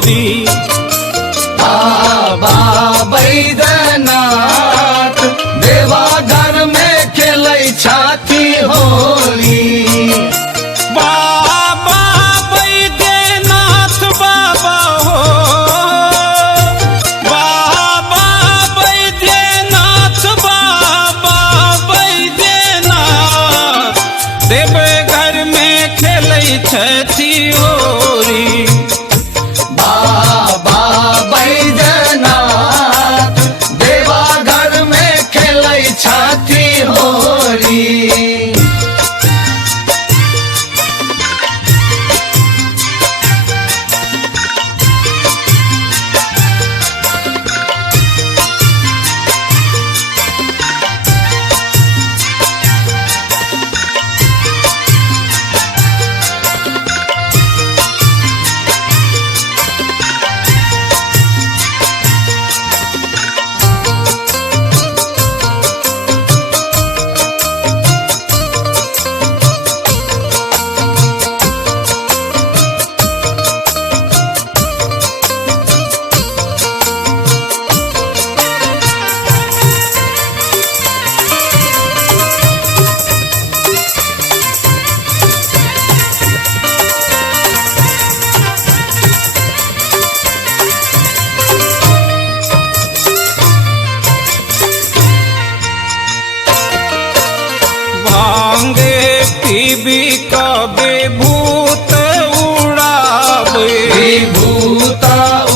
होरी। बाबा बैद्यनाथ देवा घर में खेलै छथि होली। बाबा बैद्यनाथ बाबा हो, बाबा बैद्यनाथ बाबा बैद्यनाथ देव घर में खेलै छथि होरी। बाबा बैद्यनाथ देवा घर में खेलै छथि होली। भांगे पीबी कबे भूत उड़ावे। विभूत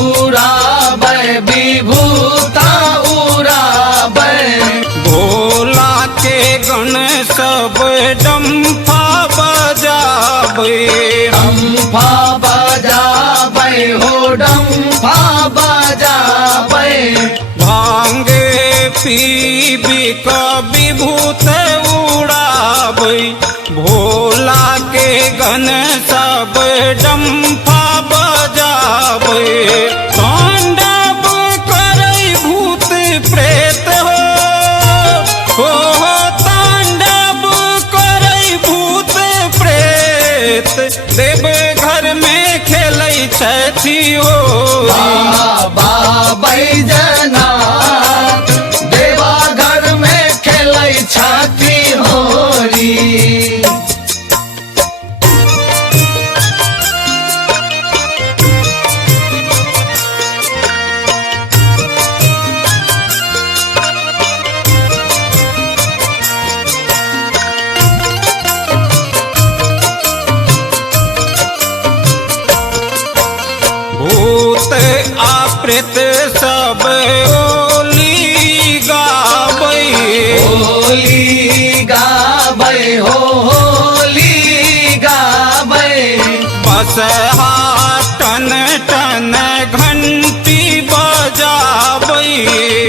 उड़ाबै विभूत उड़ाबै। भोला के गण सब डम्फा बजावे। डम्फा बजाबै हो डम्फा बजाबै। भांगे पीबी कबी भूत उड़ावे। भोला के गण सब डम्फा बजावे। तांडव करे भूत प्रेत हो तांडव करे भूत प्रेत देव घर में खेलै छथि होरी। बाबा बैद्यनाथ देवा घर में खेलै छथि होली। भूत आप्रेत सब होली गाबै। होली गाबै हो होली गाबै। बसहा टन टन घंटी बजाबै।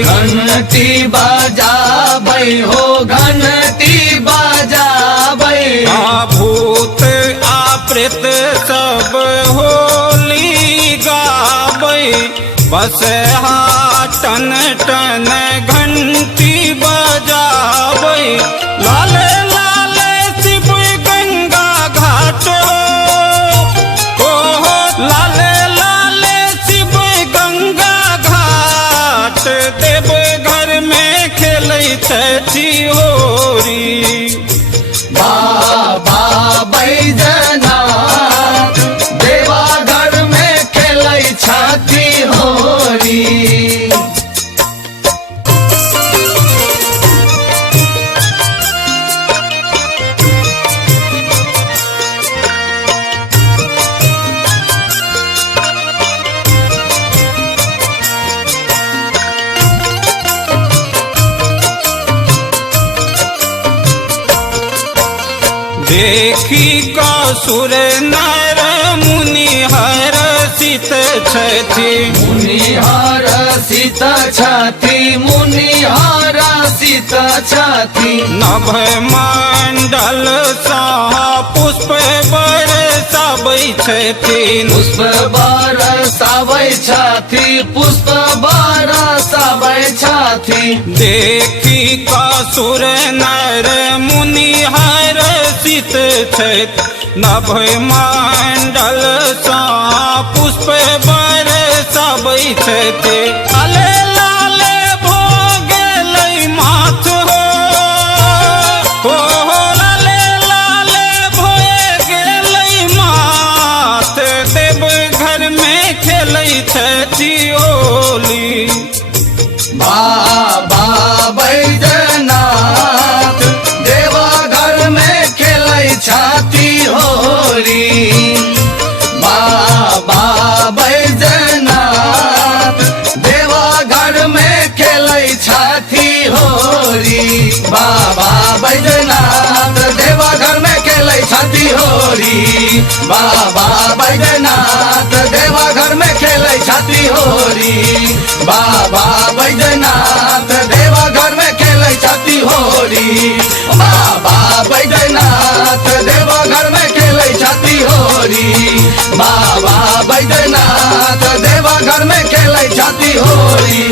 घंटी बजाबै हो घंटी बजाबै। भूत आप्रेत सब होली गाबै। बसहा टन टन घंटी बजाबै। लाल लाल शिव गंगा घाट हो लाल लाल शिव गंगा घाट देव घर में खेलै छथि होरी। बाबा बैद्यनाथ देवा घर में खेलै छथि होली। देखी कसुर नर मुनि हर्षित छथि। मुनि हर्षित छथि मुनि हर्षित छथि। नभ मंडल सा पुष्प बरसाबै छथिन। पुष्प बरसाबै छथि पुष्प बरसाबै छथि। देखी कसुर नर मुनि हर्षित छथि। नभ मंडल सा पुष्प बर बरसाबै छथि लाले लाले भ गेलै माथ हो लाले लाले भए गेलै माथ देव घर में खेलै छथि होली बाबा बैजनाथ देवा घर में खेलै छथि होली बाबा बैजनाथ देवा घर में खेलै छथि होली बाबा बैजनाथ देवा घर में खेलै छथि होली बाबा बैजनाथ देवा घर में खेलै छथि होली बाबा बैजनाथ देवा घर में खेलै छथि होली बाबा बैजनाथ देवा घर में खेलै छथि होली बाबा बैजनाथ देवा घर में खेलै छथि होली।